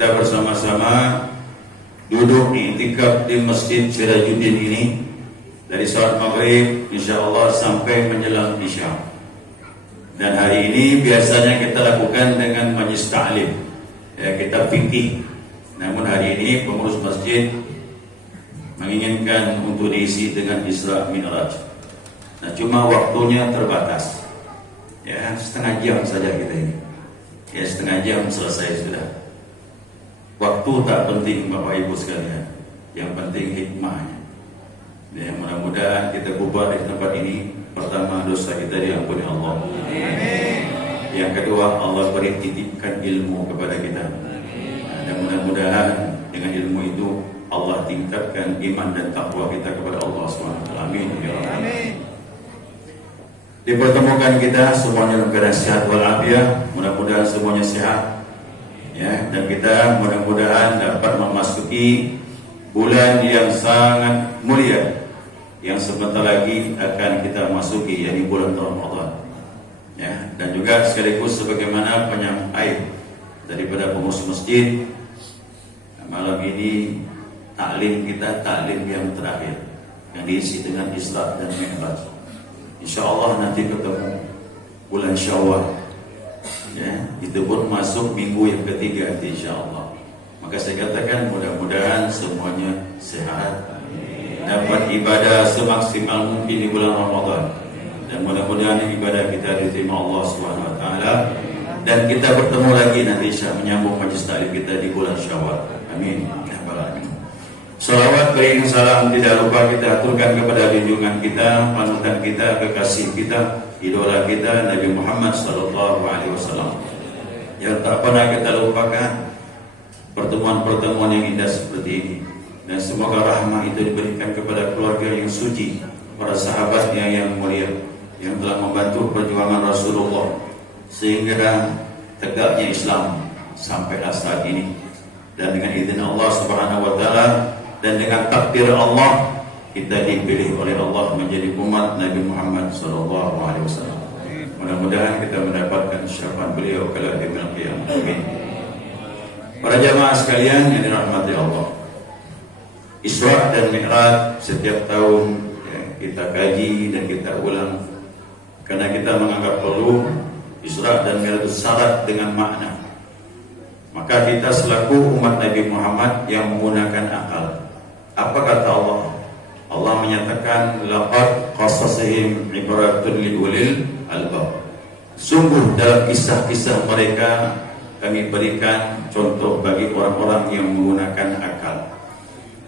Kita bersama-sama duduk di i'tikaf di Masjid Sirajuddin ini dari salat maghrib insyaallah sampai menjelang isya. Dan hari ini biasanya kita lakukan dengan majlis ta'lim, ya, kita fikih. Namun hari ini pengurus masjid menginginkan untuk diisi dengan Isra Mi'raj. Nah, cuma waktunya terbatas. Ya, setengah jam saja kita ini. Ya, setengah jam selesai sudah. Waktu tak penting Bapak Ibu sekalian, yang penting hikmahnya. Ya, mudah-mudahan kita bubar di tempat ini. Pertama, dosa kita diampuni Allah. Amin. Yang kedua, Allah beri titipkan ilmu kepada kita. Dan mudah-mudahan dengan ilmu itu Allah tingkatkan iman dan takwa kita kepada Allah SWT. Amin. Ya Allah. Amin. Dipertemukan kita semuanya dalam keadaan sehat walafiat. Mudah-mudahan semuanya sehat. Ya, dan kita mudah-mudahan dapat memasuki bulan yang sangat mulia yang sebentar lagi akan kita masuki, yakni bulan Ramadan. Ya, dan juga sekaligus sebagaimana penyampaian daripada pengurus masjid, malam ini taklim kita taklim yang terakhir yang diisi dengan Isra dan Mi'raj. Insyaallah nanti ketemu bulan Syawal. Ya, itu pun masuk minggu yang ketiga insyaallah. Maka saya katakan mudah-mudahan semuanya sehat, dapat ibadah semaksimal mungkin di bulan Ramadan, dan mudah-mudahan ibadah kita diterima Allah SWT. Dan kita bertemu lagi nanti menyambung majlis taklim kita di bulan Syawal. Amin. Salawat beriring salam tidak lupa kita aturkan kepada junjungan kita, panutan kita, kekasih kita, idola kita Nabi Muhammad SAW, yang tak pernah kita lupakan pertemuan-pertemuan yang indah seperti ini. Dan semoga rahmah itu diberikan kepada keluarga yang suci, para sahabatnya yang mulia, yang telah membantu perjuangan Rasulullah sehingga tegaknya Islam sampailah saat ini. Dan dengan izin Allah Subhanahu wa taala dan dengan takdir Allah, kita dipilih oleh Allah menjadi umat Nabi Muhammad SAW. Mudah-mudahan kita mendapatkan syafaat beliau kala yaumil qiyamah. Amin. Para jamaah sekalian yang dirahmati Allah, Isra dan Mi'raj setiap tahun ya, kita kaji dan kita ulang karena kita menganggap perlu. Isra dan Mi'raj itu syarat dengan makna. Maka kita selaku umat Nabi Muhammad yang menggunakan akal, apa kata Allah? Allah menyatakan laqad qasasihim ibratun liulil albab. Sungguh dalam kisah-kisah mereka kami berikan contoh bagi orang-orang yang menggunakan akal.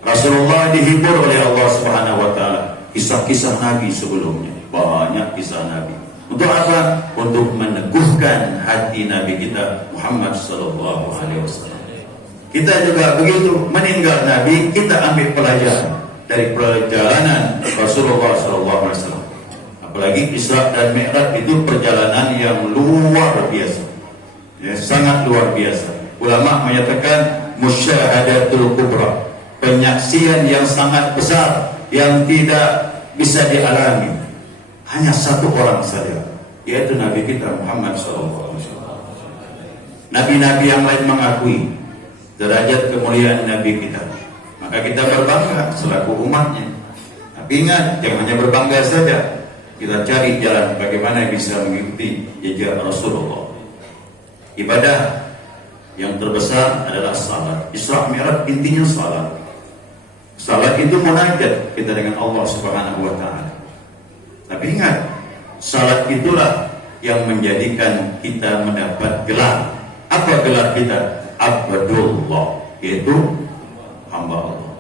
Rasulullah dihibur oleh Allah Subhanahu wa taala. Kisah-kisah Nabi sebelumnya, banyak kisah Nabi. Untuk apa? Untuk meneguhkan hati Nabi kita Muhammad sallallahu alaihi wasallam. Kita juga begitu, meninggal Nabi, kita ambil pelajaran dari perjalanan Rasulullah SAW. Apalagi Isra dan Mi'raj itu perjalanan yang luar biasa, ya, sangat luar biasa. Ulama menyatakan musyahadatul kubra, penyaksian yang sangat besar yang tidak bisa dialami hanya satu orang saja, yaitu Nabi kita Muhammad SAW. Nabi-nabi yang lain mengakui derajat kemuliaan Nabi kita, maka kita berbangga selaku umatnya. Tapi ingat, jangan hanya berbangga saja, kita cari jalan bagaimana bisa mengikuti jejak Rasulullah. Ibadah yang terbesar adalah salat. Isra Mi'raj intinya salat. Salat itu munajat kita dengan Allah Subhanahu wa taala. Tapi ingat, salat itulah yang menjadikan kita mendapat gelar. Apa gelar kita? Abdullah, yaitu hamba Allah.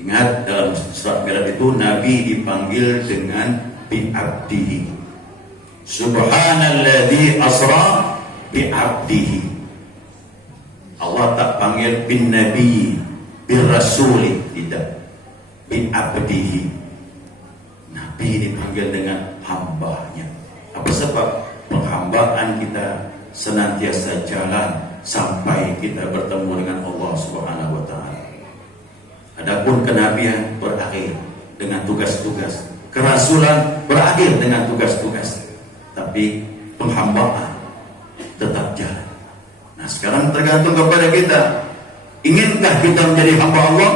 Ingat, dalam surat Mi'raj itu Nabi dipanggil dengan bi'abdihi. Subhanalladzi asra bi'abdihi. Allah tak panggil bin nabi, bin rasuli, tidak. Bi'abdihi. Nabi dipanggil dengan hambanya. Apa sebab? Penghambaan kita senantiasa jalan sampai kita bertemu dengan Allah Subhanahu wa taala. Adapun kenabian berakhir dengan tugas-tugas, kerasulan berakhir dengan tugas-tugas, tapi penghambaan tetap jalan. Nah, sekarang tergantung kepada kita. Inginkah kita menjadi hamba Allah?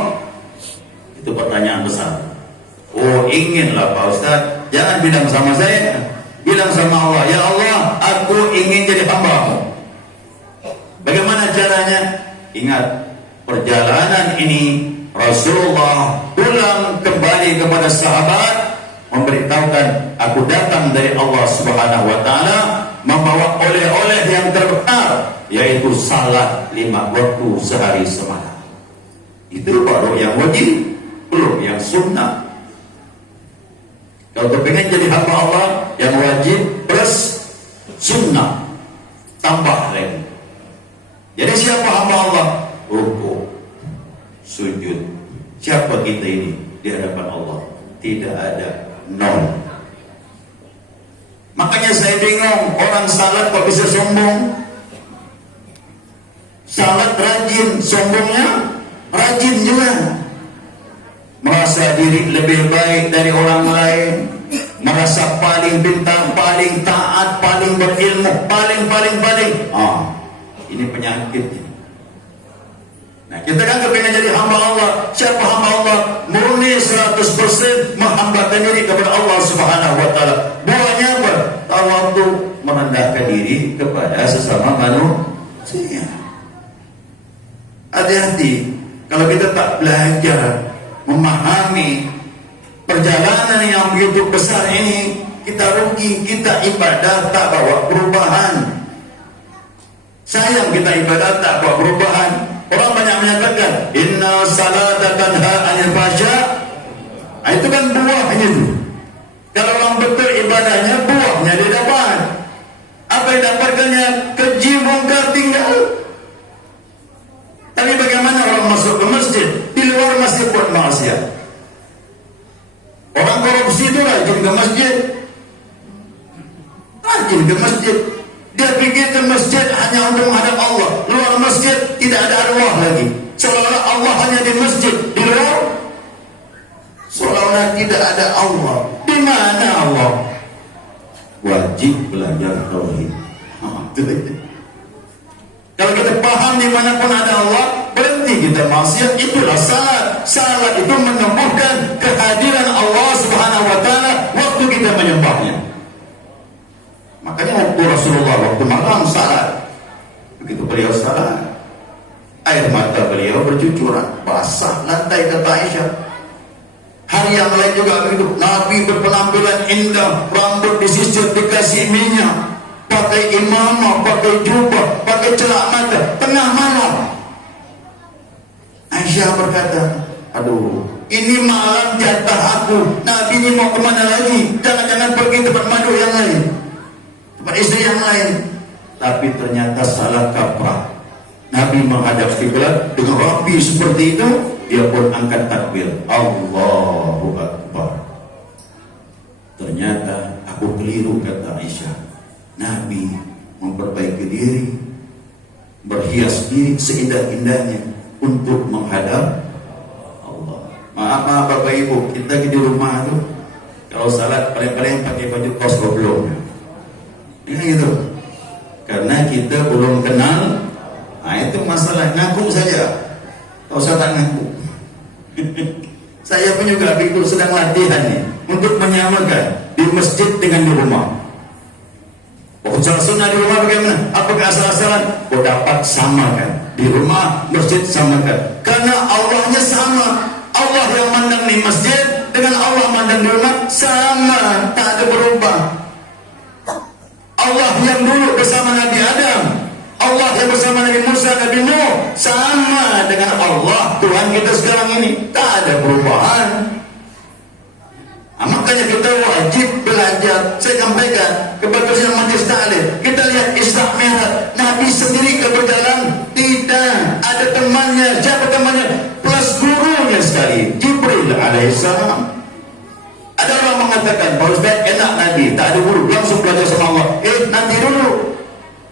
Itu pertanyaan besar. Oh, inginlah Pak Ustaz. Jangan bilang sama saya, bilang sama Allah, ya Allah, aku ingin jadi hamba-Mu. Bagaimana caranya? Ingat, perjalanan ini Rasulullah pulang kembali kepada sahabat, memberitahukan, aku datang dari Allah Subhanahu wa taala membawa oleh-oleh yang terbenar, yaitu salat 5 waktu sehari semalam. Itu baru yang wajib, belum yang sunnah. Kalau pengen jadi hamba Allah, yang wajib plus sunnah, tambah lagi. Jadi siapa hamba Allah? Rukuk, sujud. Siapa kita ini di hadapan Allah? Tidak ada, nol. Makanya saya bingung, orang salat kok bisa sombong. Salat rajin, sombongnya rajin juga. Merasa diri lebih baik dari orang lain, merasa paling pintar, paling taat, paling berilmu, paling. Ini penyakit. Nah, kita kan kepengen jadi hamba Allah. Siapa hamba Allah? Murni 100% menghambakan diri kepada Allah Subhanahu wa taala. Buahnya apa? Tawadhu, merendahkan diri kepada sesama manusia. Hati-hati kalau kita tak belajar memahami perjalanan yang begitu besar ini, kita rugi. Kita ibadah tak bawa perubahan. Sayang kita ibadah tak bawa perubahan. Orang banyak menyatakan inna salata tanha 'anil fahsya. Itu kan buahnya itu. Kalau orang betul ibadahnya, buahnya dia dapat. Apa yang dapatkannya? Keji, bongkar, tinggal. Tapi bagaimana orang masuk ke masjid, di luar masih buat maksiat? Orang korupsi itu rajin ke masjid. Rajin ke masjid. Dia pikir ke masjid hanya untuk menghadap Allah. Luar masjid tidak ada arwah lagi. Seolah-olah Allah hanya di masjid. Di luar, seolah-olah tidak ada Allah. Di mana Allah? Wajib belajar tauhid. Kalau kita paham dimanapun ada Allah, berhenti kita maksiat. Itulah salat. Salat itu menumbuhkan kehadiran Allah Subhanahu wa taala waktu kita menyembahnya. Makanya waktu Rasulullah waktu malam salat, begitu beliau salat, air mata beliau bercucuran, basah lantai kata Aisyah. Hari yang lain juga begitu. Nabi berpenampilan indah, rambut disisir dikasih minyak, pakai imamah, pakai jubah, pakai celak mata, tengah malam. Aisyah berkata, aduh, ini malam jatah aku. Nabi ini mau kemana lagi? Jangan-jangan pergi tempat madu yang lain, tempat istri yang lain. Tapi ternyata salah kaprah. Nabi menghadap kiblat dengan rapi seperti itu, dia pun angkat takbir, Allahu Akbar. Ternyata aku keliru, kata Aisyah. Nabi memperbaiki diri, berhias diri seindah-indahnya untuk menghadap Allah. Maaf Bapak Ibu, kita di rumah tuh kalau salat paling-paling pakai baju kos goblok. Ya gitu. Karena kita belum kenal. Nah itu masalah, ngaku saja. Kalau saya tak ngaku. Saya pun juga begitu sedang latihan nih untuk menyamakan di masjid dengan di rumah. Salat sunnah di rumah bagaimana? Apakah asal-asalan? Kau dapat samakan. Di rumah, masjid samakan. Karena Allahnya sama. Allah yang mandang di masjid dengan Allah mandang di rumah sama, tak ada berubah. Allah yang dulu bersama Nabi Adam, Allah yang bersama Nabi Musa, Nabi Nuh, sama dengan Allah Tuhan kita sekarang ini, tak ada perubahan. Makanya kita wajib belajar. Saya sampaikan kepada Presiden Majelis Ta'lim, kita lihat Isra Mi'raj, Nabi sendiri ke berjalan? Tidak, ada temannya. Siapa temannya? Plus gurunya sekali, Jibril alaihissalam. Ada orang mengatakan, Pak Ustaz enak Nabi, tak ada guru, langsung belajar sama Allah. Nanti dulu,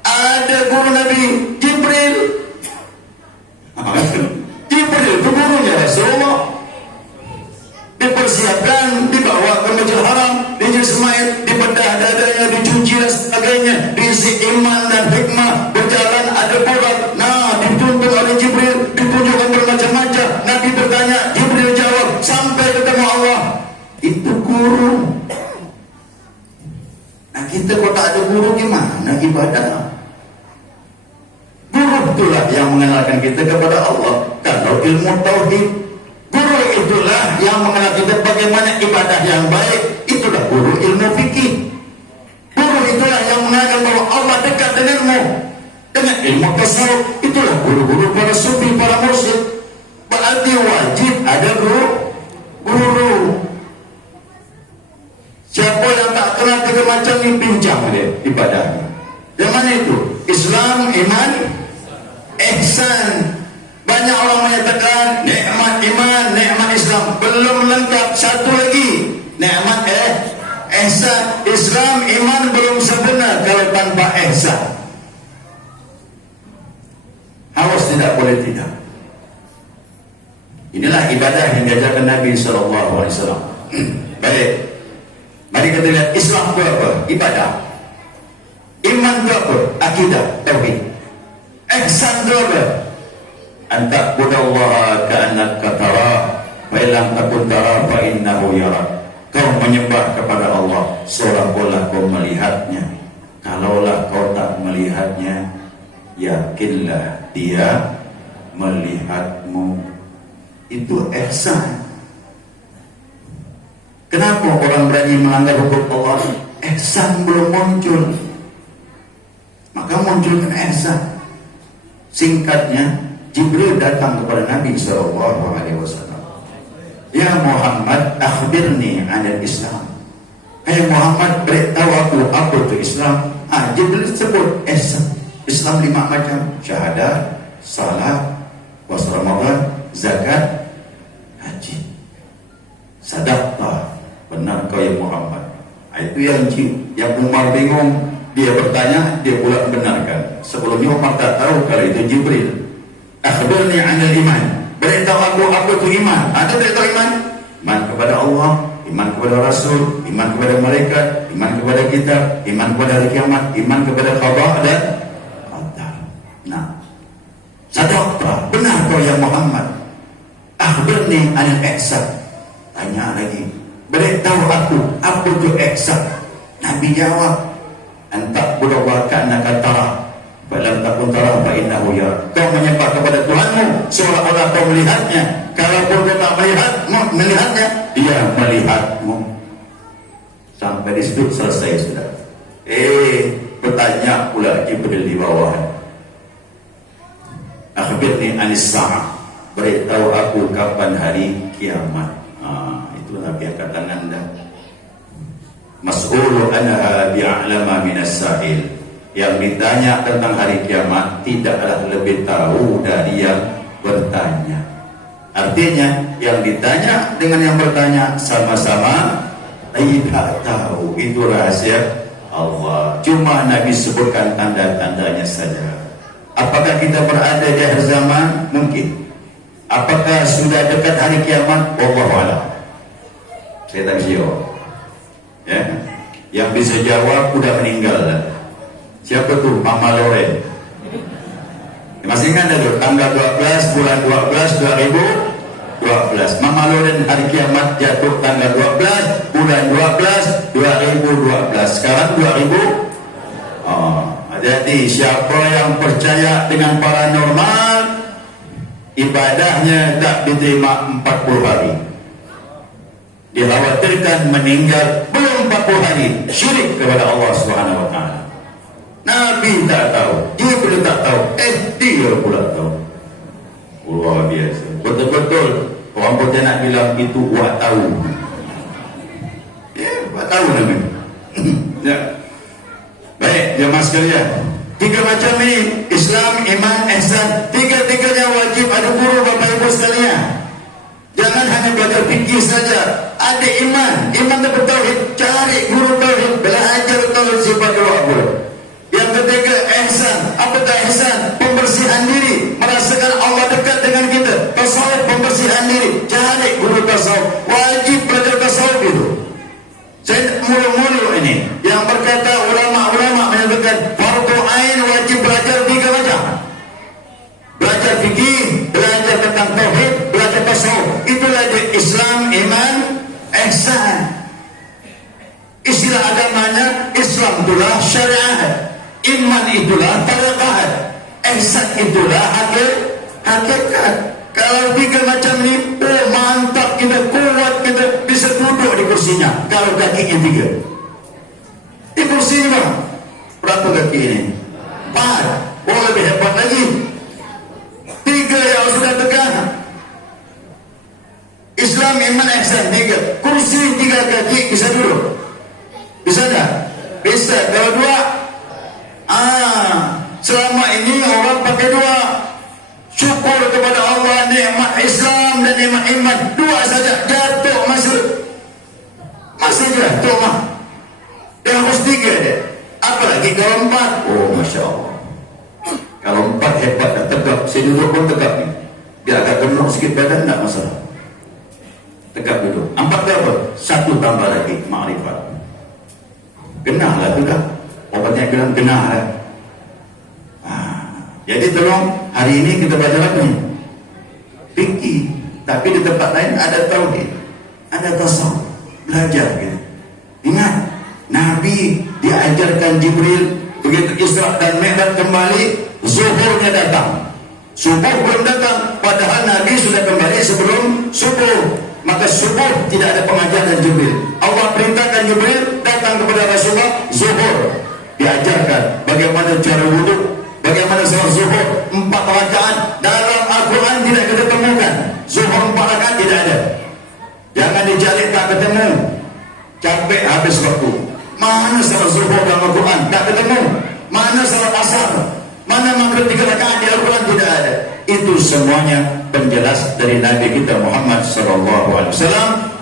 ada guru Nabi, Jibril. Jibril itu gurunya Rasulullah. Dipersiapkan, dibawa ke Masjidil Haram, dijismait, dibedah dadanya, dicuci dan sebagainya, diisi iman dan hikmah, berjalan ada borak yang mengenalkan kita kepada Allah. Kalau ilmu tauhid, guru itulah yang mengenal kita bagaimana ibadah yang baik. Itulah guru ilmu fikih. Guru itulah yang mengenalkan bahwa Allah dekat denganmu. Dengan ilmu tasawuf, itulah guru-guru para sufi, para mursyid. Berarti wajib ada guru. Siapa yang tak kenal tiga macam ni, pincang dia ibadahnya. Yang mana itu? Islam, iman, ihsan. Banyak orang menyatakan nikmat iman, nikmat Islam belum lengkap. Satu lagi, nikmat ihsan. Islam, iman belum sempurna kalau tanpa ihsan. Awas, tidak boleh tidak. Inilah ibadah yang diajarkan Nabi SAW. Baik, mari kita lihat Islam itu apa? Ibadah. Iman itu apa? Akidah, tauhid. Ihsan itu apa? An ta'budallaha ka'annaka tarah, fa illam takun tarah fa innahu yarak. Kau menyembah kepada Allah seolah-olah kau melihatnya. Kalaulah kau tak melihatnya, yakinlah dia melihatmu. Itu ihsan. Kenapa orang berani melanggar hukum Allah? Ihsan belum muncul. Maka munculkan ihsan. Singkatnya, Jibril datang kepada Nabi SAW. Ya Muhammad, akhbirni anil Islam. Hai Muhammad, beritahu aku apa itu Islam. Jibril sebut ihsan. Islam 5 macam: syahadat, salat, puasa Ramadan, zakat, haji. Sadaqta, benar kau ya Muhammad. Itu yang Umar bingung. Dia bertanya, dia pula benarkan. Sebelumnya Umar tak tahu kalau itu Jibril. Akhbirni anil iman. Beritahu aku apa itu iman. Ada beritahu iman? Iman kepada Allah, iman kepada Rasul, iman kepada malaikat, iman kepada kitab, iman kepada hari kiamat, iman kepada qada dan qadar. Nah, sadaqta, benar kau ya Muhammad. Akhbirni anil ihsan. Tanya lagi, beritahu aku apa itu ihsan. Nabi jawab, antak budawa ka'annaka tarah, fa lam takun tarah fa innahu yarak. Kau menyembah kepada Tuhanmu seolah-olah kau melihatnya. Kalau kau tak melihatnya, dia melihatmu. Sampai di situ selesai sudah. Bertanya pula Jibril di bawah, akhbirni anis sa'ah, beritahu aku kapan hari kiamat. Itu Nabi angkatan Anda. Mas'ulu anha bi'a'lama minas sa'il. Yang ditanya tentang hari kiamat tidaklah lebih tahu dari yang bertanya. Artinya yang ditanya dengan yang bertanya sama-sama tidak tahu. Itu rahasia Allah. Cuma Nabi sebutkan tanda-tandanya saja. Apakah kita berada di akhir zaman? Mungkin. Apakah sudah dekat hari kiamat? Wallahu a'lam. Saya tak jawab. Ya, yang bisa jawab udah meninggal dah. Siapa tuh? Mama Loren. Masih ingat ada tanggal 12 bulan 12 2012. Mama Loren hari kiamat jatuh tanggal 12 bulan 12 2012. Sekarang 2000. Jadi siapa yang percaya dengan paranormal, ibadahnya tak diterima 40 hari. Dikhawatirkan meninggal belum 40 hari, syirik kepada Allah Subhanahu wa taala. Nabi tak tahu, Jibril tak tahu, dia pula tahu. Luar biasa. Betul-betul orang putih nak bilang itu buat tahu. Buat tahu namanya. Ya. Baik, jemaah sekalian. 3 macam ini, Islam, iman, ihsan, tiga-tiganya wajib ada guru Bapak Ibu sekalian. Jangan hanya belajar fikih saja. Ada iman itu bertauhid, cari guru tauhid, belajar tauhid sifat Allah. Yang ketiga, ihsan. Apa itu ihsan? Pembersihan diri, merasakan Allah dekat dengan kita. Tasawuf, pembersihan diri, cari guru tasawuf. Wajib belajar tasawuf itu. Saya mulu-mulu ini yang berkata ulama-ulama menyebutkan fardu ain, wajib belajar 3 macam. Belajar fikih, belajar tentang tauhid, belajar tasawuf. Itulah Islam, iman, ihsan. Istilah agamanya Islam itulah syariat, iman itulah tarekat, ihsan itulah hakikat. Kalau tiga macam ni, oh mantap kita, kuat kita, bisa duduk di kursinya. Kalau kakinya tiga, di kursinya bang, berapa kaki ini? 4. Oh lebih hebat lagi. 3 yang sudah tegak. Islam iman ihsan 3. Kursi 3 kaki bisa duduk. Bisa tak? Bisa. Kalau 2, selama ini orang pakai 2. Syukur kepada Allah, nikmat Islam dan nikmat iman 2 saja, jatuh masuk. Masih jatuh mah. Dia harus 3 dia. Apalagi kalau 4. Oh Masya Allah. Kalau 4 hebat dan tegak. Saya duduk pun tegak ni. Dia agak gemuk sikit badan, tak masalah. Tegak duduk. 4 apa? 1 tambah lagi, ma'rifat. Genah lah tu dah. Obatnya bilang genah lah. Jadi tolong hari ini kita baca apa ni? Fikih. Tapi di tempat lain ada tauhid, ada tasawuf. Belajar gitu. Ingat, Nabi diajarkan Jibril begitu Isra dan Mi'raj kembali, zuhurnya datang. Subuh belum datang, padahal Nabi sudah kembali sebelum subuh. Maka subuh tidak ada pengajaran Jibril. Allah perintahkan Jibril datang kepada Rasulullah zuhur. Diajarkan bagaimana cara wudhu, bagaimana salat zuhur 4 rakaat. Dalam Al-Quran tidak kita temukan zuhur 4 rakaat, tidak ada. Jangan dicari, tak ketemu. Capek habis waktu. Mana salat zuhur dalam Al-Quran? Tak ketemu. Mana salat asar? Mana maghrib 3 rakaat di Al-Quran? Tidak ada. Itu semuanya penjelas dari Nabi kita Muhammad SAW,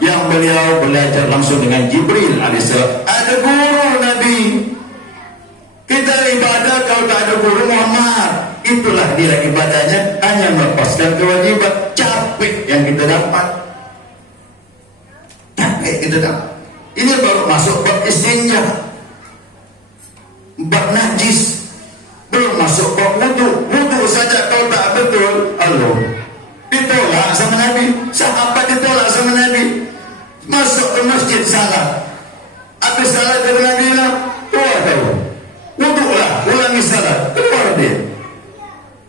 yang beliau belajar langsung dengan Jibril alaihissalam. Ada guru Nabi. Kita ibadah kalau tak ada guru Muhammad. Itulah dia ibadahnya, hanya melepaskan kewajiban. Capek yang kita dapat. Capek kita dapat. Ini baru masuk bab istinja, bab najis. Belum masuk bab wudu. Wudu saja kalau tak betul, Allah ditolak sama Nabi. Sahabat ditolak sama Nabi. Masuk ke masjid salah. Habis salah dari Nabi bilang, keluar kau. Wudu'lah, ulangi salat. Keluar dia.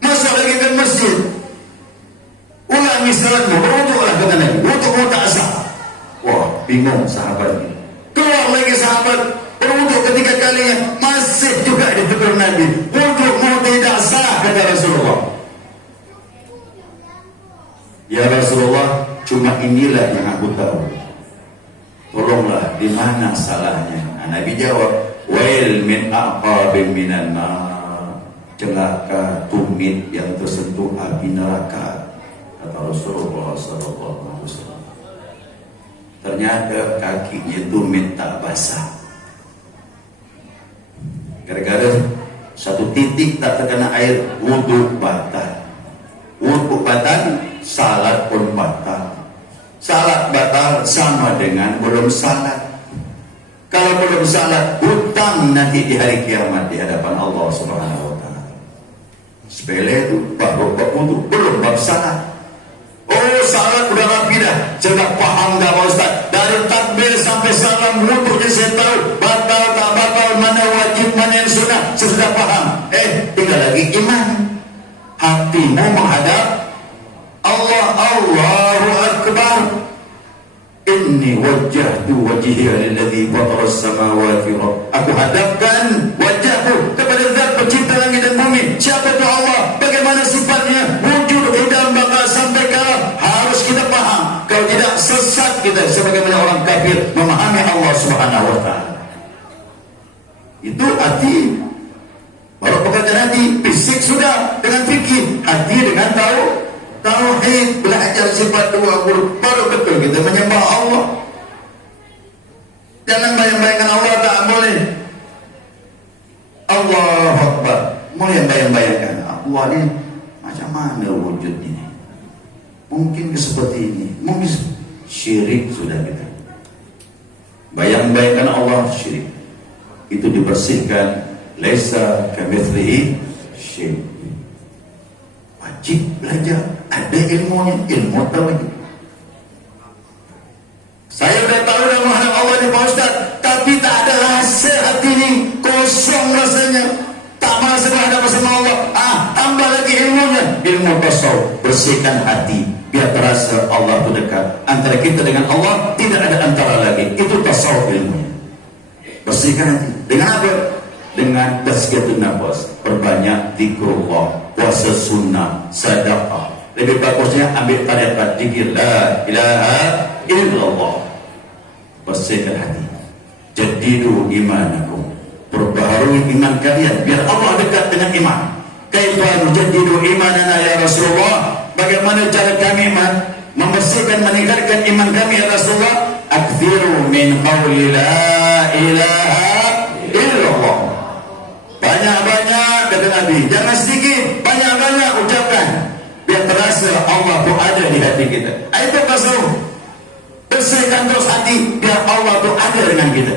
Masuk lagi ke masjid. Ulangi salatmu. Wudu'lah kata Nabi. Wudu'mu tak sah. Wah, bingung sahabat ini. Keluar lagi sahabat. Berwudu ketiga kalinya. Masih juga ditegur Nabi. Wudu'mu tidak sah, kata Rasulullah. Ya Rasulullah, cuma inilah yang aku tahu. Tolonglah, di mana salahnya? Nabi jawab, wail min aqabin minan nar. Celaka tumit yang tersentuh api neraka, kata Rasulullah SAW. Ternyata kakinya tumit tak basah. Gara-gara satu titik tak terkena air, wudu batal. Wudu batal, salat pun batal. Salat batal sama dengan belum salat. Kalau belum salat, hutang nanti di hari kiamat di hadapan Allah Subhanahu wa taala. Sepele itu baru bab wudu, belum bab salat. Oh, salat udah rapi dah. Sudah paham dah Pak Ustaz. Dari takbir sampai salam wudu dia saya tahu. Batal tak batal, mana wajib, mana yang sunnah. Sudah paham. Tinggal lagi iman. Hatimu menghadap Allah. Allahu Akbar. Inni wajjahtu wajhiya lilladzi fatara as-samawati wal ardh. Aku hadapkan wajahku kepada Zat pencipta langit dan bumi. Siapa itu Allah? Bagaimana sifatnya? Wujud, hidam, bakal sampai kalah. Harus kita paham. Kalau tidak, sesat kita sebagaimana orang kafir memahami Allah Subhanahu wa taala. Itu hati. Baru pekerjaan hati, fisik sudah dengan fikih, hati dengan tauhid, belajar sifat 20, baru betul kita menyembah Allah. Jangan bayang-bayangkan Allah, tak boleh. Allahu Akbar. Mau yang bayang-bayangkan Allah ini macam mana wujudnya? Mungkin seperti ini, mungkin syirik sudah kita. Bayang-bayangkan Allah syirik. Itu dibersihkan. Laisa kamitslihi syai'. Wajib belajar, ada ilmunya, ilmu tauhid. Saya sudah tahu dah menghadap Allah ni Pak Ustaz, tapi tak ada rasa hati ni, kosong rasanya, tak beramal seberhadapan sama Allah. Tambah lagi ilmunya, ilmu tasawuf. Bersihkan hati biar terasa Allah itu dekat. Antara kita dengan Allah tidak ada antara lagi. Itu tasawuf ilmunya. Bersihkan hati. Dengan apa? Dengan tazkiyatun nafas. Perbanyak zikrullah, puasa sunnah, sedekah. Lebih bagusnya ambil tarikat zikir la ilaha illallah. Bersihkan hati. Jadidu imanakum. Perbaharui iman kalian biar Allah dekat dengan iman. Kaifa nujaddidu imanana ya Rasulullah? Bagaimana cara kami membersihkan, meningkatkan iman kami ya Rasulullah? Aktsiru min qawli la ilaha illallah. Banyak-banyak kata Nabi, jangan sedikit, banyak-banyak ucapkan biar terasa Allah itu ada di hati kita. Itu tasawuf. Bersihkan terus hati biar Allah itu ada dengan kita.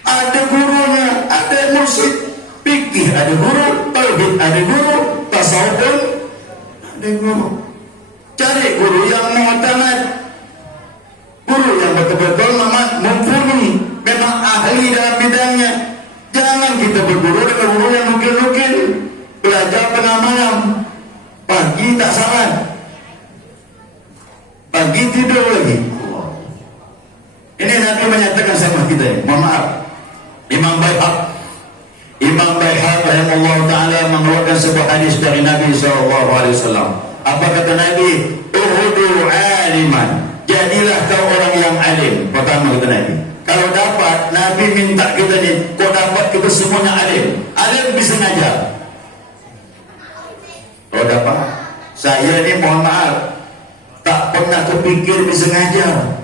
Ada gurunya, ada mursyid fikih, ada guru tauhid, ada guru tasawuf pun ada guru. Cari guru yang mu'tamad, guru yang betul-betul mumpuni, memang ahli dalam bidangnya. Jangan kita berguru dengan guru yang mungkin-mungkin belajar tengah malam, pagi tak salat, pagi tidur lagi. Ini Nabi menyatakan sama kita, mohon maaf, Imam Baihaq rahimahullah ta'ala mengeluarkan sebuah hadis dari Nabi SAW. Apa kata Nabi? Uhudu aliman, jadilah kau orang yang alim. Pertama kata Nabi, kalau dapat, Nabi minta kita ni, kau dapat kita semuanya alim. Alim bisa ngajar. Kalau dapat, saya ni mohon maaf, tak pernah kepikir bisa ngajar,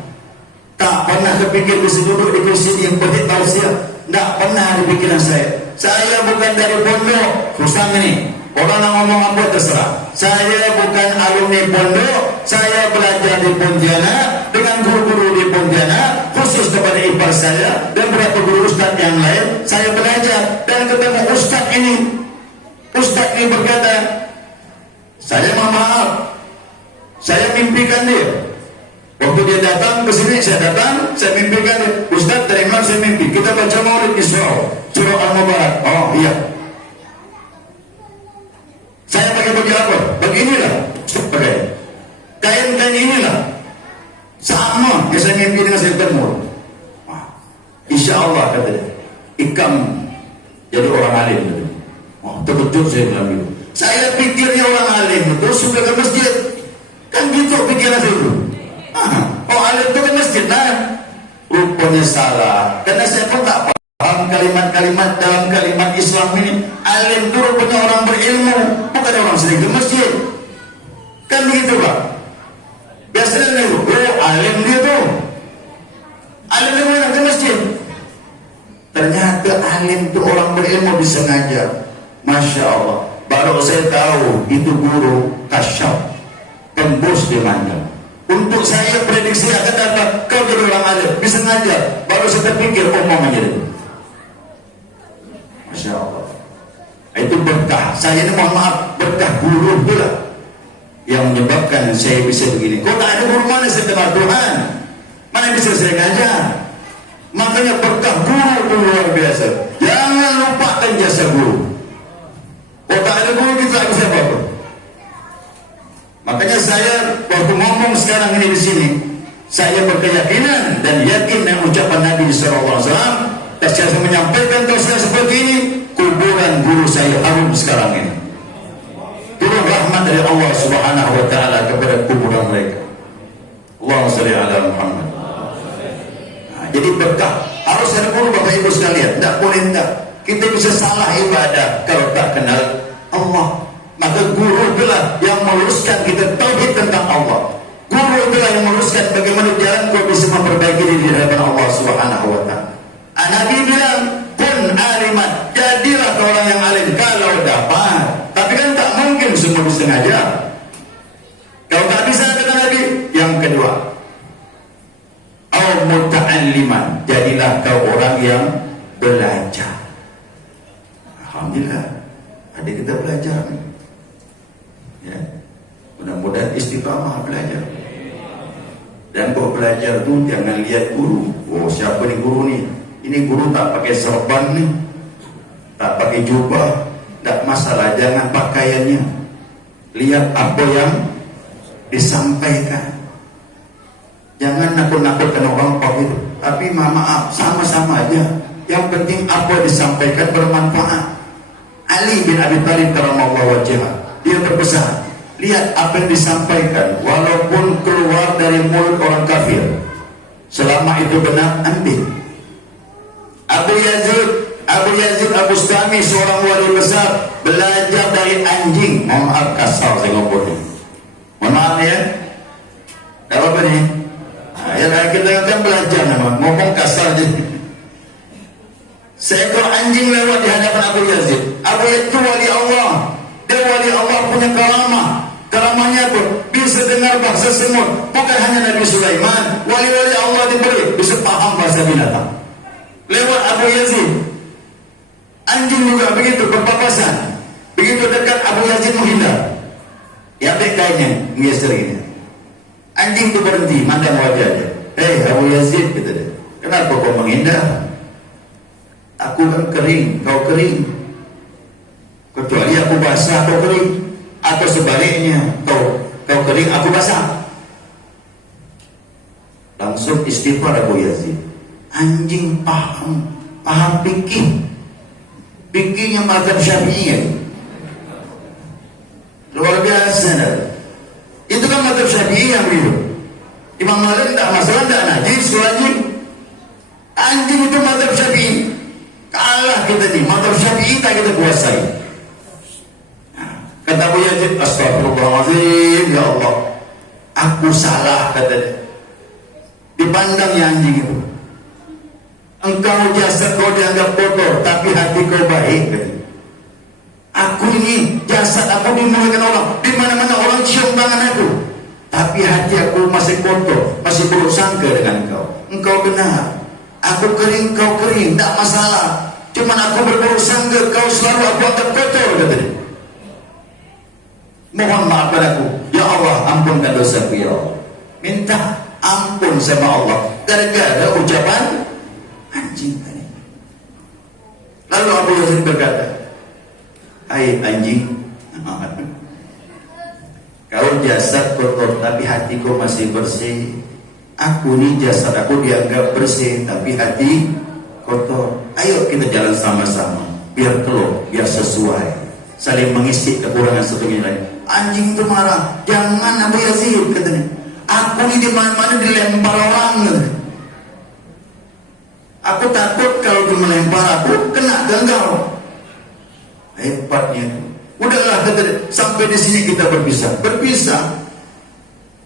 tak pernah kepikir bisa duduk di kursi yang petik tausiah. Tak pernah di pikiran saya. Saya bukan dari pondok, susah ni. Orang nak ngomong apa terserah. Saya bukan alumni pondok. Saya belajar di Pontianak dengan guru-guru di Pontianak, khusus kepada ipar saya dan beberapa guru ustaz yang lain. Saya belajar dan ketemu ustaz ini. Ustaz ini berkata, saya mohon maaf, saya mimpikan dia. Waktu dia datang ke sini, saya datang, saya mimpikan dia. Ustaz, dari mana saya mimpi? Kita baca Maulid Isra, surah Al-Mubarak. Oh iya. Saya pakai baju apa? Beginilah. Ustaz pakai kain-kain inilah. Sama yang saya mimpi dengan saya bertemu. Insya Allah kata dia, ikam jadi orang alim. Terkejut saya bilang gitu. Saya pikirnya orang alim itu suka ke masjid. Kan gitu pikiran saya dulu. Oh alim itu ke masjid, nah rupanya salah. Karena saya pun tak paham kalimat-kalimat dalam kalimat Islam ini. Alim itu rupanya orang berilmu, bukan orang sering ke masjid. Kan begitu Pak. Biasanya itu, alim dia tuh. Alim itu orang ke masjid. Ternyata alim itu orang berilmu bisa ngajar. Masya Allah. Baru saya tahu itu guru kasyaf, tembus di mana. Untuk saya prediksi akan datang, kau jadi orang alim, bisa ngajar. Baru saya terpikir, mau menjadi. Masya Allah. Itu berkah. Saya ini mohon maaf, berkah guru pula yang menyebabkan saya bisa begini. Kau tak ada guru mana saya kenal Tuhan, mana bisa saya ngajar. Makanya berkah guru itu luar biasa. Jangan lupakan jasa guru. Kau tak ada guru, kita bisa apa? Makanya saya waktu ngomong sekarang ini di sini, saya berkeyakinan dan yakin dengan ucapan Nabi SAW. Dan saya menyampaikan tausiah seperti ini, kuburan guru saya harum sekarang ini. Turun rahmat dari Allah Subhanahu Wa Taala kepada kuburan mereka. Allahumma shalli ala Muhammad. Jadi berkah harus ada guru Bapak Ibu sekalian. Tak boleh tak. Kita bisa salah ibadah kalau tak kenal Allah. Maka guru itulah yang meluruskan kita tauhid tentang Allah. Guru itulah yang meluruskan bagaimana jalan kau bisa memperbaiki diri di hadapan Allah Subhanahu Wa Taala. Nabi bilang, kun aliman, jadilah kau orang yang alim kalau dapat. Tapi kan tak mungkin semua bisa ngajar. Kalau tak bisa kata Nabi. Yang kedua, au muta'alliman, jadilah kau orang yang belajar. Alhamdulillah, ada kita belajar. Ya, mudah-mudahan istiqamah belajar. Dan kau belajar tu jangan lihat guru. Oh siapa ni guru ni? Ini guru tak pakai serban ni, tak pakai pakai jubah, tidak masalah, jangan pakaiannya. Lihat apa yang disampaikan. Jangan nakut-nakutkan orang begitu. Tapi maaf, sama-sama aja. Yang penting apa disampaikan bermanfaat. Ali bin Abi Thalib karamallahu wajhah, dia berpesan, lihat apa yang disampaikan, walaupun keluar dari mulut orang kafir, selama itu benar, ambil. Abu Yazid Al-Bustami, seorang wali besar, belajar dari anjing. Mohon maaf kasar saya ngomong. Mohon maaf ya. Tak apa nih. Ya kita kan belajar nama, ngomong kasar aja. Seekor anjing lewat di hadapan Abu Yazid. Abu Yazid itu wali Allah. Dia wali Allah, punya karamah. Karamahnya itu bisa dengar bahasa semut. Bukan hanya Nabi Sulaiman, wali-wali Allah diberi bisa paham bahasa binatang. Lewat Abu Yazid. Anjing juga begitu, berpapasan. Begitu dekat, Abu Yazid menghindar. Ya ambil kainnya, menggeser ini. Anjing itu berhenti, mandang wajahnya. Hei Abu Yazid, kata dia, kenapa kau menghindar? Aku kan kering, kau kering. Kecuali aku basah, kau kering. Atau sebaliknya, kau kering, aku basah. Langsung istighfar Abu Yazid. Anjing paham fikih. Fikihnya mazhab Syafi'i. Luar biasa. Itu kan mazhab Syafi'i yang begitu. Imam Malik tidak masalah, tidak najis, wajib. Anjing itu mazhab Syafi'i. Kalah kita nih, mazhab Syafi'i tak kita kuasai. Kata Abu Yazid, astagfirullahaladzim, ya Allah, aku salah, kata dia. Dipandang ya anjing itu. Engkau jasad kau dianggap kotor, tapi hati kau baik, kata dia. Aku ini jasad aku dimuliakan orang, di mana-mana orang cium tangan aku, tapi hati aku masih kotor, masih buruk sangka dengan engkau. Engkau benar, aku kering, kau kering, tidak masalah. Cuman aku berburuk sangka, kau selalu aku anggap kotor, kata dia. Mohon maaf padaku, ya Allah, ampunkan dosaku, ya Allah. Minta ampun sama Allah gara-gara ucapan anjing tadi. Lalu Abu Yazid berkata, hai anjing, kau jasad kotor tapi hatiku masih bersih. Aku ni jasad aku dianggap bersih tapi hati kotor. Ayo kita jalan sama-sama, biar keluar, biar sesuai, saling mengisi kekurangan satu lain. Anjing itu marah, jangan Abu Yazid, katanya. Aku ni di mana-mana dilempar orang, katanya. Aku takut kalau dia melempar aku kena ganggal. Hebatnya. Udahlah, katanya, sampai di sini kita berpisah.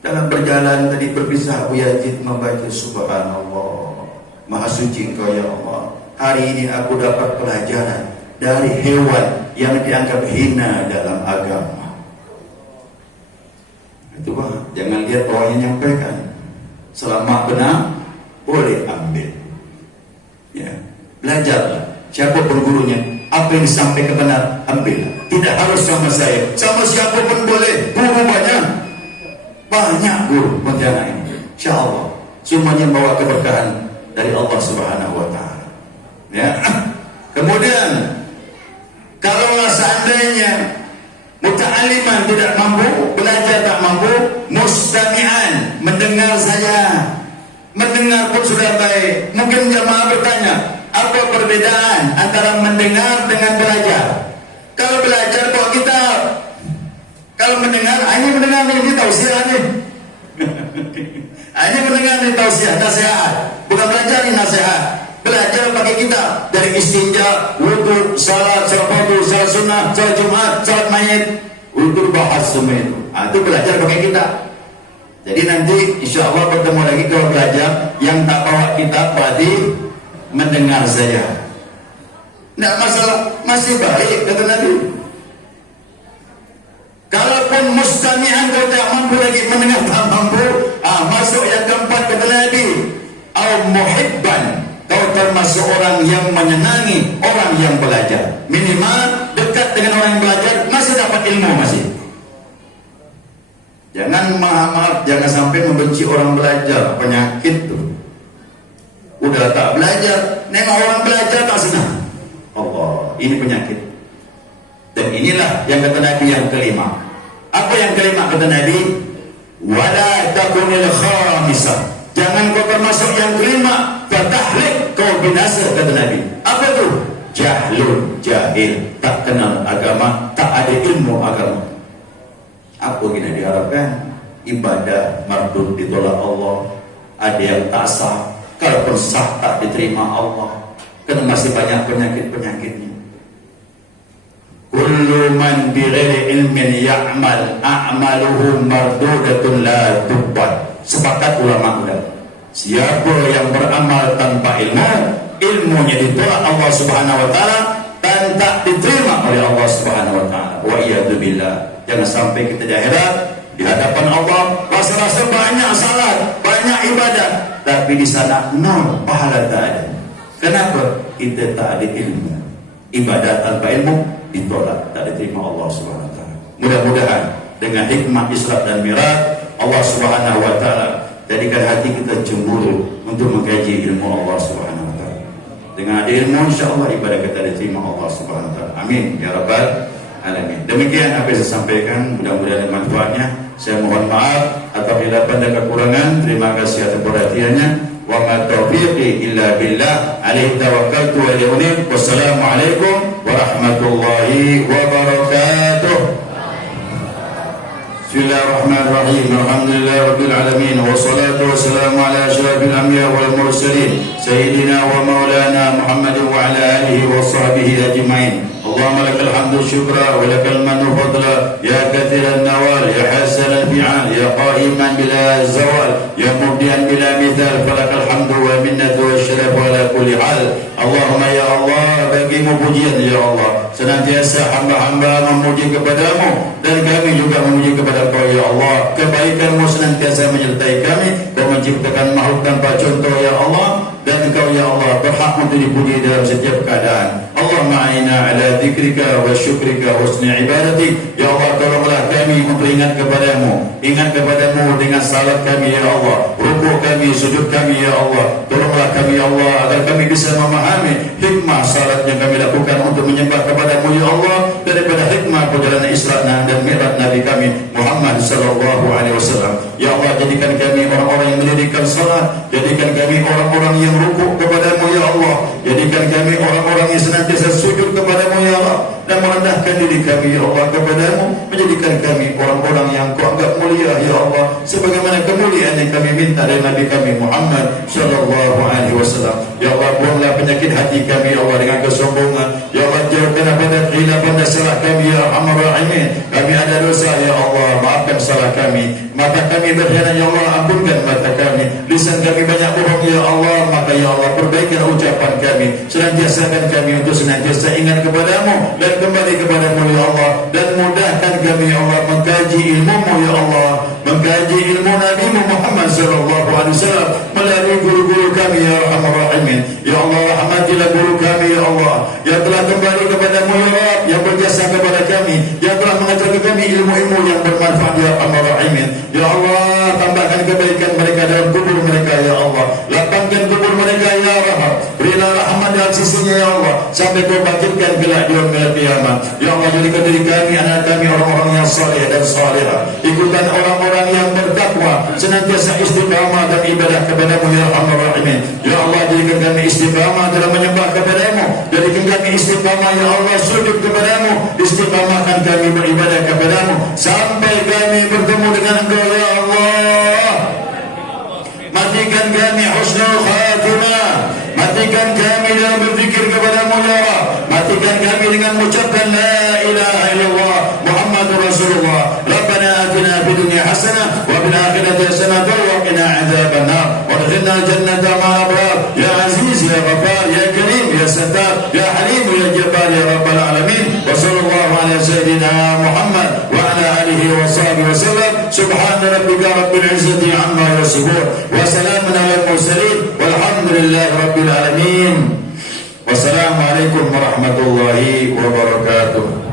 Dalam berjalan tadi berpisah, Abu Yazid membaca Subhanallah, Maha Suci Engkau ya Allah. Hari ini aku dapat pelajaran dari hewan yang dianggap hina dalam agama. Itu Pak, jangan lihat orang yang nyampaikan. Selama benar, boleh ambil. Ya, belajarlah. Siapapun gurunya, apa yang disampaikan benar, ambil. Tidak harus sama saya, sama siapapun boleh. Guru banyak guru Pontianak ini. Insya Allah, semuanya bawa keberkahan dari Allah Subhanahu Wa Taala. Ya. Kemudian, kalau seandainya muta'aliman tidak mampu, belajar tak mampu, mustami'an, mendengar saja. Mendengar pun sudah baik. Mungkin jamaah bertanya, apa perbedaan antara mendengar dengan belajar? Kalau belajar bawa kitab, kalau mendengar, hanya mendengar ini tausiah nih. Hanya mendengar ini tausiah, nasihat. Bukan belajar ini nasihat. Belajar pakai kitab, dari istinja, wudu, salat, fardu, salat sunnah, salat Jumat, salat mayit, wudu, bahas semua itu. Itu belajar pakai kitab. Jadi nanti insya Allah bertemu lagi kalau belajar yang tak bawa kitab berarti mendengar saja. Tidak masalah, masih baik kata Nabi. Kalaupun mustami'an kau tak mampu lagi mendengar tak mampu, masuk yang keempat kata Nabi, au muhibban, kau termasuk orang yang menyenangi orang yang belajar. Minimal dekat dengan orang yang belajar, masih dapat ilmu masih. Jangan maaf, jangan sampai membenci orang belajar, penyakit tuh. Udah tak belajar, nengok orang belajar tak senang. Allah, ini penyakit. Dan inilah yang kata Nabi yang kelima. Apa yang kelima kata Nabi? Wala takunil khamisah. Jangan kau termasuk yang kelima, fatahlik, kau binasa kata Nabi. Apa itu? Jahlun, jahil, tak kenal agama, tak ada ilmu agama. Apa yang diharapkan? Ibadah mardud ditolak Allah. Ada yang tak sah, kalaupun sah tak diterima Allah, karena masih banyak penyakit-penyakitnya. Kullu man bighairi ilmin ya'mal a'maluhu mardudatun la tuqbal. Sepakat ulama. Siapa yang beramal tanpa ilmu, ilmunya ditolak Allah Subhanahu wa taala dan tak diterima oleh Allah Subhanahu wa taala. Wa iyadu billah. Jangan sampai kita di akhirat di hadapan Allah rasa-rasa banyak salat, banyak ibadah, tapi di sana nol pahala tak ada. Kenapa? Kita tak ada ilmu. Ibadah tanpa ilmu ditolak, tak diterima Allah Subhanahu wa taala. Mudah-mudahan dengan hikmah Isra dan Mi'raj, Allah Subhanahu wa taala jadikan hati kita cemburu untuk mengkaji ilmu Allah Subhanahu wa taala. Dengan ada ilmu, insyaallah ibadah kita diterima Allah Subhanahu wa taala. Amin ya rabbal alamin. Demikian apa yang saya sampaikan, mudah-mudahan ada manfaatnya. Saya mohon maaf atas hilapan dan kekurangan. Terima kasih atas perhatiannya. Wa ma taufiqi illa billah, alaihi tawakkaltu wa ilaihi unib. Wassalamualaikum warahmatullahi wabarakatuh. Bismillahirrahmanirrahim. Alhamdulillahirabbil alamin wassalatu wassalamu ala asyrafil anbiya wal mursalin sayyidina wa maulana Muhammadin wa ala alihi wa sahbihi ajmain. Allahumma lakal hamdu syukra wa lakal mannu fadla ya katsiran nawal ya hasanal fi'al ya qa'iman bila zawal ya mubdian bila mithal falakal hamdu wa minnatu wa syarafu ala kulli hal. Allahumma ya Allah, bagimu pujian ya Allah, senantiasa hamba-hamba memuji kepadamu dan kami juga memuji kepada Kau ya Allah. Kebaikanmu senantiasa menyertai kami. Kau menciptakan makhluk tanpa contoh ya Allah, dan Kau ya Allah berhak untuk dipuji dalam setiap keadaan. Allahumma a'inna ala dzikrika wa syukrika wa husni ibadatik. Ya Allah, tolonglah kami untuk ingat kepadamu dengan salat kami ya Allah, rukuk kami, sujud kami ya Allah. Tolonglah kami ya Allah agar kami bisa memahami hikmah salat yang kami lakukan untuk menyembah kepadamu ya Allah, daripada hikmah perjalanan Isra dan Mi'raj Nabi kami Muhammad sallallahu alaihi wasallam. Ya Allah, jadikan kami orang-orang yang mendirikan salat, jadikan kami orang-orang yang rukuk kepadamu ya Allah, jadikan kami orang-orang yang senantiasa sujud kepadamu ya Allah, dan merendahkan diri kami ya Allah kepadamu, menjadikan kami orang-orang yang Kau anggap mulia ya Allah, sebagaimana kemuliaan yang kami minta dari Nabi kami Muhammad sallallahu alaihi wasallam. Ya Allah, buanglah penyakit hati kami ya Allah dengan kesombongan. Ya Allah, jauhkan daripada khilafan dan salah kami ya Arhamar Rahimin. Kami ada dosa ya Allah, maafkan salah kami. Mata kami berkhianat ya Allah, ampunkan mata kami. Lisan kami banyak bohong ya Allah, maka ya Allah perbaikan ucapan kami. Senantiasakan kami untuk senantiasa ingat kepadamu dan kembali kepadamu ya Allah, dan mudahkan kami ya Allah mengkaji ilmu-Mu ya Allah, mengkaji ilmu Nabi Muhammad sallallahu alaihi wasallam melalui guru-guru kami ya Arhamar Rahimin. Ya Allah, rahmatilah guru kami ya Allah yang telah kembali kepadamu ya Rabb, yang berjasa kepada kami, yang telah mengajarkan kami ilmu-ilmu yang bermanfaat ya Arhamar Rahimin. Ya Allah, tambahkan kebaikan mereka dalam kubur mereka ya Allah, lapangkan kubur mereka ya Rahman. Berilah rahmat dalam sisinya ya Allah, sampai Kau bangkitkan kelak di yaumil qiyamah. Ya Allah, jadikan diri kami, anak kami orang-orang yang saleh dan salihah, ikutan orang-orang yang bertakwa, senantiasa istiqamah dan ibadah kepadamu ya Arhamar Rahimin. Ya Allah, jadikan kami istiqamah dalam menyembah kepadamu, jadikan kami istiqamah ya Allah sujud kepadamu, istiqamahkan kami beribadah kepadamu sampai kami bertemu dengan Engkau ya Allah. Matikan kami husnul khatimah, matikan kami dalam berzikir kepadamu ya Allah, matikan kami dengan mengucapkan la ilaha illallah Muhammadur Rasulullah. Rabbana atina fid dunya hasanah wa fil akhirati hasanah wa qina adzabannar wadkhilna jannata ma'al abrar ya aziz ya ghaffar ya karim ya sattar ya halim ya jabbar ya rabbal alamin. Wa sallallahu ala sayyidina Muhammad wa ala alihi wa sahbihi wa sallam. Subhana rabbika rabbil izzati amma yasifun wa salamun alal mursalin walhamdulillahi rabbil alamin. Wassalamualaikum warahmatullahi wabarakatuh.